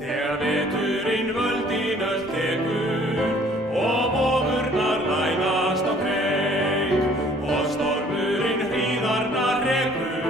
Þegar veturinn völdin öll tekur og vofurnar læðast á kreik og stormurinn hríðarnar rekur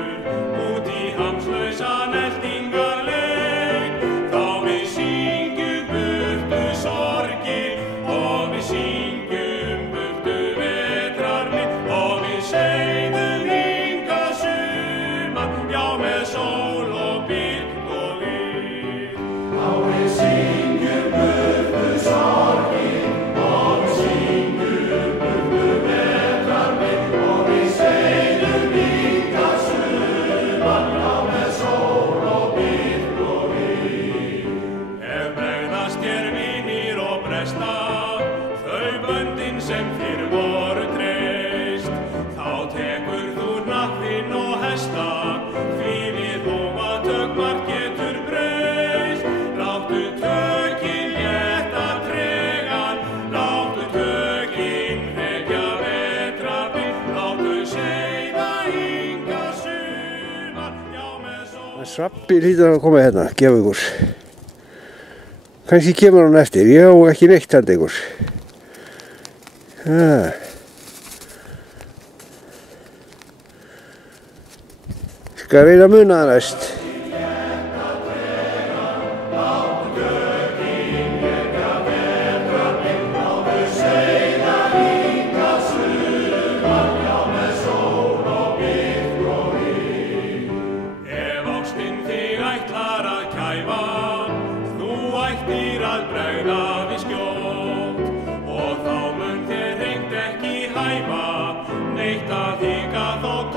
út í hamslausan eltingarleik, þá við syngjum burtu sorgir og við syngjum burtu vetrarmið og við seiðum hingað sumar, já með sól og birk og við. Þá við syngjum burtu sorgir og við syngjum burtu vetrarmið og við seiðum hingað sumar, já með sól og birk og við. Ef bregðast þér vinir og bresta þau böndin sem þér voru treyst, þá tekur þú nakkinn og hesta, því við hófatök margt getur breyst. Láttu tökin létta tregan, láttu tökin hrekja vetrarmið, láttu seiða hingað sumar, já með sól. Svabbi hlýtur að koma hérna, gefa ykkur. Kannski kemur hann eftir, ég á ekki neitt handa ykkur. Skal reyna að muna það næst. Ef ástin þig ætlar að kæfa, þú ættir að bregða við skjótt og þá mun þér hreint ekki hæfa neitt að hika þótt